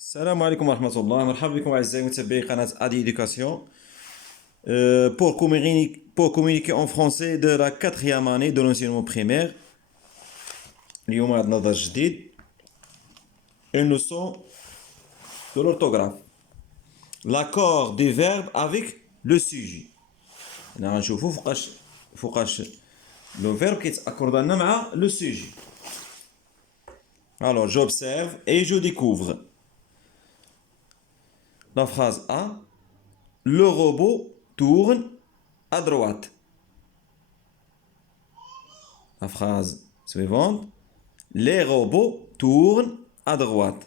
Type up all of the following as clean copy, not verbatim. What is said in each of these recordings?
السلام عليكم ورحمة الله. مرحبا بكم أعزائي متابعي قناة أدي إديوكاسيون. Pour communiquer en français de la quatrième année de l'enseignement primaire. اليوم عندنا درس جديد. Une leçon de l'orthographe. L'accord du verbe avec le sujet. هنا غنشوفو فوقاش le verbe كيتأكورد لنا مع le sujet. Alors j'observe et je découvre. La phrase A. Le robot tourne à droite. La phrase suivante. Les robots tournent à droite.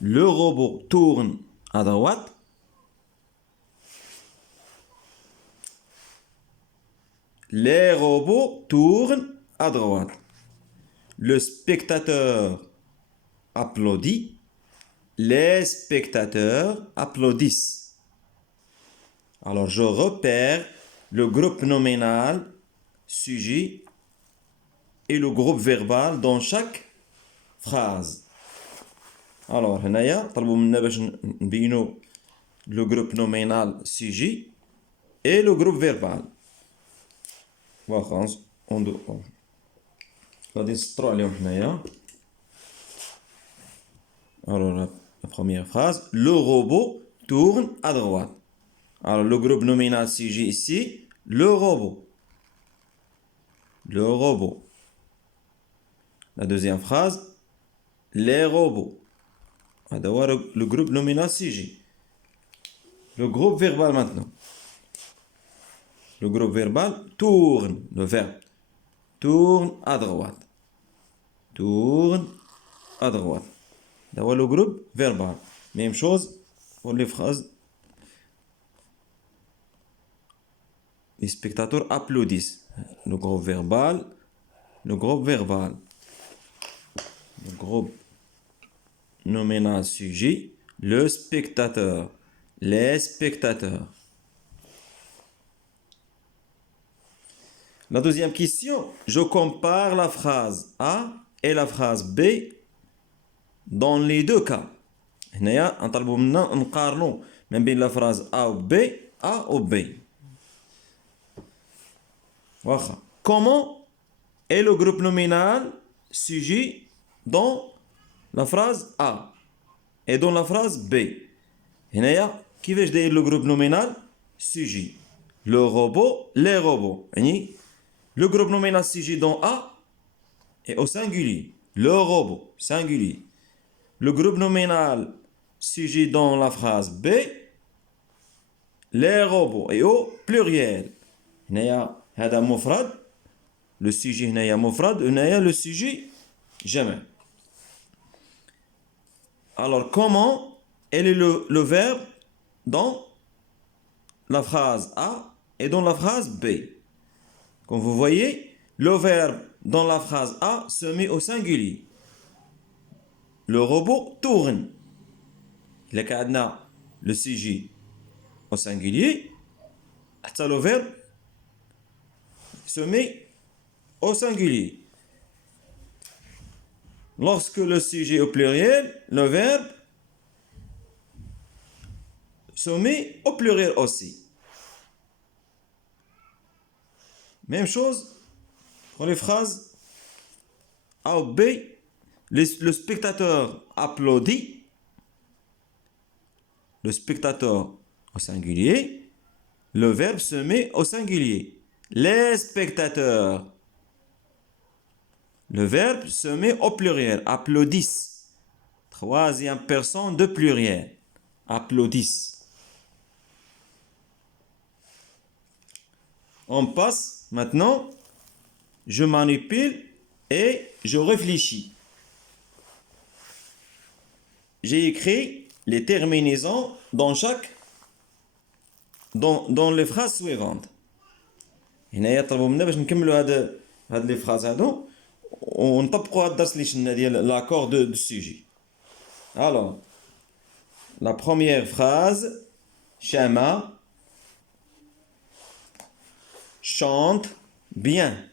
Le robot tourne à droite. Les robots tournent à droite. Le spectateur applaudit. Les spectateurs applaudissent. Alors, je repère le groupe nominal, sujet, et le groupe verbal dans chaque phrase. Alors, هنايا طلبوا منا باش نبينوا le groupe nominal, sujet, et le groupe verbal. واخا غادي نسطرو عليهم هنايا. Alors, la première phrase, le robot tourne à droite. Alors, le groupe nominal sujet ici, le robot. Le robot. La deuxième phrase, les robots. D'avoir le groupe nominal sujet. Le groupe verbal maintenant. Le groupe verbal tourne, le verbe. Tourne à droite. Tourne à droite. D'avoir le groupe verbal. Même chose pour les phrases. Les spectateurs applaudissent. Le groupe verbal. Le groupe verbal. Le groupe nominal sujet. Le spectateur. Les spectateurs. La deuxième question. Je compare la phrase A et la phrase B dans les deux cas. هنايا نطلبوا منا نقارنوا ما بين la phrase A ou B. A ou B. واخا. Comment est le groupe nominal sujet dans la phrase A et dans la phrase B. هنايا كيفاش داير le groupe nominal sujet. Le robot, les robots. يعني le groupe nominal sujet dans A est au singulier. Le robot, singulier. Le groupe nominal sujet dans la phrase B, les robots est au pluriel. هنايا هذا مفرد. Le sujet هنايا مفرد. هنايا le sujet جمع. Alors comment est le verbe dans la phrase A et dans la phrase B? Comme vous voyez, le verbe dans la phrase A se met au singulier. Le robot tourne. Il y a le sujet au singulier. Le verbe se met au singulier. Lorsque le sujet est au pluriel, le verbe se met au pluriel aussi. Même chose pour les phrases A ou B. Le spectateur applaudit. Le spectateur au singulier. Le verbe se met au singulier. Les spectateurs. Le verbe se met au pluriel. Applaudissent. Troisième personne de pluriel. Applaudissent. On passe maintenant. Je manipule et je réfléchis. J'ai écrit les terminaisons dans les phrases suivantes. هنا يطلبوا منا باش نكملوا هاد لي فراز هادو ونطبقوا هاد الدرس اللي شفنا ديال l'accord du sujet. Alors, la première phrase, Shama chante bien.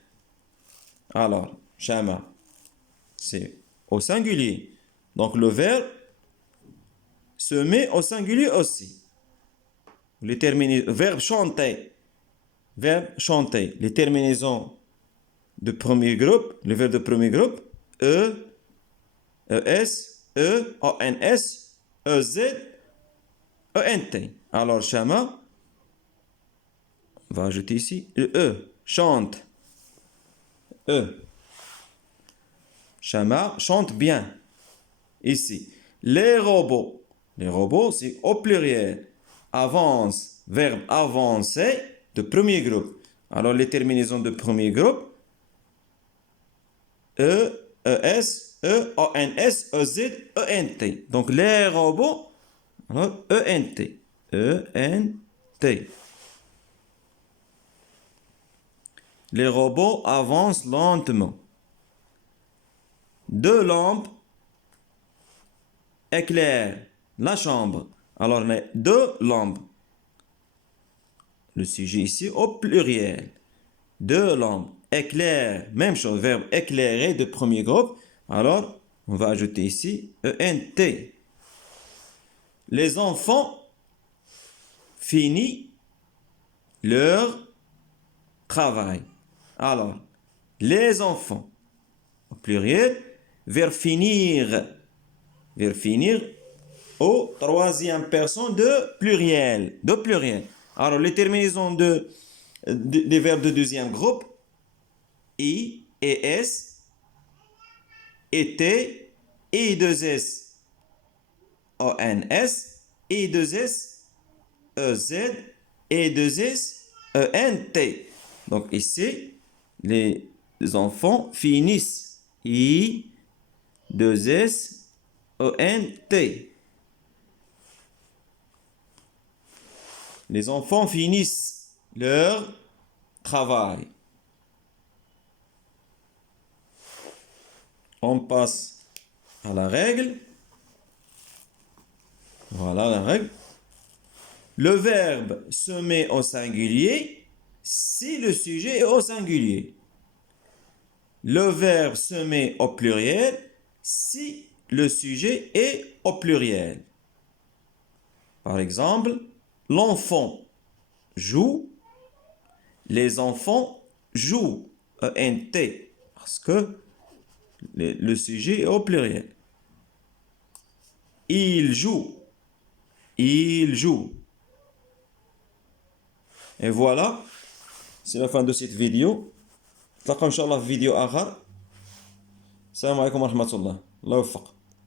Alors, Shama, c'est au singulier. Donc le verbe se met au singulier aussi. Verbe chanter. Verbe chanter. Les terminaisons de premier groupe, le verbe de premier groupe, E, ES, E, ONS, EZ, ENT. Alors, Chama, on va ajouter ici le E, chante. E. Chama chante bien. Ici. Les robots. Les robots, c'est au pluriel. Avance, verbe avancer de premier groupe. Alors, les terminaisons de premier groupe, E, ES, E, ONS, EZ, ENT. Donc, les robots, alors, ENT. ENT. Les robots avancent lentement. Deux lampes éclairent la chambre. Alors, on a deux lampes. Le sujet ici au pluriel. Deux lampes éclairent. Même chose, verbe éclairer de premier groupe. Alors, on va ajouter ici ENT. Les enfants finissent leur travail. Alors, les enfants, au pluriel, verbe finir. Verbe finir au troisième personne de pluriel. De pluriel. Alors, les terminaisons des verbes de deuxième groupe, I, ES, ET, I2S, ONS, I2S, EZ, E2S, ENT. Donc ici, les enfants finissent. I, 2S, ENT. Les enfants finissent leur travail. On passe à la règle. Voilà la règle. Le verbe se met au singulier si le sujet est au singulier. Le verbe se met au pluriel si le sujet est au pluriel. Par exemple, l'enfant joue, les enfants jouent, ENT, parce que le sujet est au pluriel. Il joue, il joue. Et voilà, c'est la fin de cette vidéo. نتلاقاو ان شاء الله في فيديو اخر. السلام عليكم ورحمه الله يوفق.